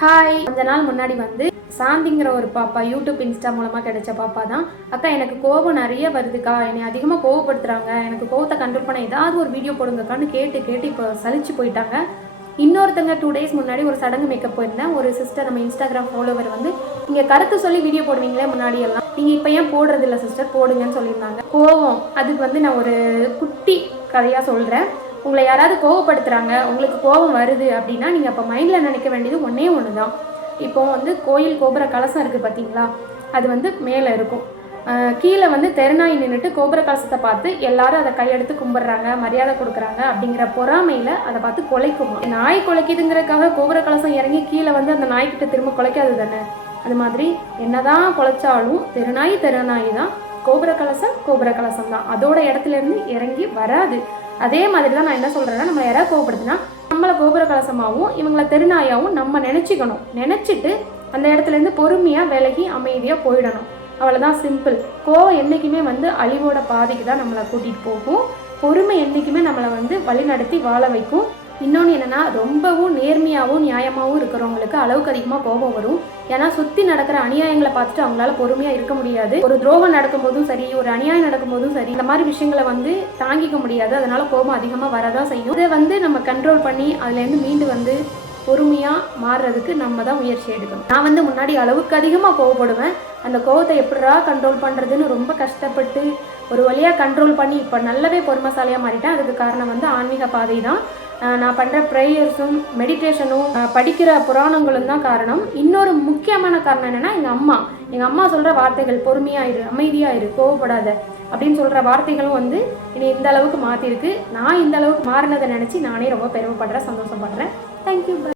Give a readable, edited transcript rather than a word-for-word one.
Hi, கொஞ்ச நாள் முன்னாடி வந்து சாந்திங்கிற ஒரு பாப்பா யூடியூப் இன்ஸ்டா மூலமாக கிடைச்ச பாப்பா தான். அக்கா எனக்கு கோபம் நிறைய வருதுக்கா, என்னை அதிகமாக கோவப்படுத்துகிறாங்க, எனக்கு கோவத்தை கண்ட்ரோல் பண்ண ஏதாவது ஒரு வீடியோ போடுங்கக்கான்னு கேட்டு இப்போ சலிச்சு போயிட்டாங்க. இன்னொருத்தங்க 2 days முன்னாடி ஒரு சடங்கு மேக்கப் போயிருந்தேன். ஒரு சிஸ்டர் நம்ம இன்ஸ்டாகிராம் ஃபாலோவர் வந்து நீங்கள் கருத்து சொல்லி வீடியோ போடுவீங்களே முன்னாடி எல்லாம், நீங்கள் இப்போ ஏன் போடுறது இல்லை சிஸ்டர், போடுங்கன்னு சொல்லியிருந்தாங்க. கோவம் அதுக்கு வந்து நான் ஒரு குட்டி கதையாக சொல்கிறேன். உங்களை யாராவது கோவப்படுத்துகிறாங்க, உங்களுக்கு கோபம் வருது அப்படின்னா நீங்கள் அப்போ மைண்டில் நினைக்க வேண்டியது ஒன்று தான். இப்போ வந்து கோயில் கோபுர கலசம் இருக்குது பார்த்தீங்களா, அது வந்து மேலே இருக்கும். கீழே வந்து தெருநாய் நின்றுட்டு கோபுர கலசத்தை பார்த்து எல்லாரும் அதை கையெடுத்து கும்பிட்றாங்க, மரியாதை கொடுக்குறாங்க. அப்படிங்கிற பொறாமையில் அதை பார்த்து குலைக்குமா. நாய் குலைக்குதுங்கிறதுக்காக கோபுர கலசம் இறங்கி கீழே வந்து அந்த நாய்கிட்ட திரும்ப குலைக்காது தானே. அது மாதிரி என்னதான் குலைச்சாலும் தெருநாய் தான், கோபுர கலசம் தான், அதோட இடத்துலேருந்து இறங்கி வராது. அதே மாதிரி தான் நான் என்ன சொல்கிறேன்னா, நம்ம யாராவது கோவப்படுத்தினா நம்மளை கோபுர கலசமாகவும் இவங்களை தெருநாயாகவும் நம்ம நினச்சிட்டு அந்த இடத்துலேருந்து பொறுமையாக விலகி அமைதியாக போயிடணும். அவ்வளோதான், சிம்பிள். கோவம் என்றைக்குமே வந்து அழிவோட பாதைக்கு தான் நம்மளை கூட்டிகிட்டு போகும். பொறுமை என்றைக்குமே நம்மளை வந்து வழி நடத்தி வாழ வைக்கும். இன்னொன்று என்னென்னா, ரொம்பவும் நேர்மையாகவும் நியாயமாகவும் இருக்கிறவங்களுக்கு அளவுக்கு அதிகமாக கோபம் வரும். ஏன்னா சுற்றி நடக்கிற அநியாயங்களை பார்த்துட்டு அவங்களால பொறுமையாக இருக்க முடியாது. ஒரு துரோகம் நடக்கும்போதும் சரி, ஒரு அநியாயம் நடக்கும்போதும் சரி, இந்த மாதிரி விஷயங்களை வந்து தாங்கிக்க முடியாது. அதனால கோபம் அதிகமாக வரதான் செய்யும். இதை வந்து நம்ம கண்ட்ரோல் பண்ணி அதுலேருந்து மீண்டு வந்து பொறுமையாக மாறுறதுக்கு நம்ம தான் முயற்சி எடுக்கணும். நான் வந்து முன்னாடி அளவுக்கு அதிகமாக கோவப்படுவேன். அந்த கோவத்தை எப்படிடா கண்ட்ரோல் பண்ணுறதுன்னு ரொம்ப கஷ்டப்பட்டு ஒரு வழியாக கண்ட்ரோல் பண்ணி இப்போ நல்லாவே பொறுமைசாலியாக மாறிட்டேன். அதுக்கு காரணம் வந்து ஆன்மீக பாதை தான். நான் பண்ணுற ப்ரேயர்ஸும் மெடிடேஷனும் படிக்கிற புராணங்களும் தான் காரணம். இன்னொரு முக்கியமான காரணம் என்னென்னா, எங்கள் அம்மா சொல்கிற வார்த்தைகள், பொறுமையாயிரு, அமைதியாயிரு, கோவப்படாத அப்படின்னு சொல்கிற வார்த்தைகளும் வந்து என்னை இந்த அளவுக்கு மாற்றிருக்கு. நான் இந்த அளவுக்கு மாறினதை நினச்சி நானே ரொம்ப பெருமைப்படுறேன், சந்தோஷப்படுறேன். தேங்க்யூ.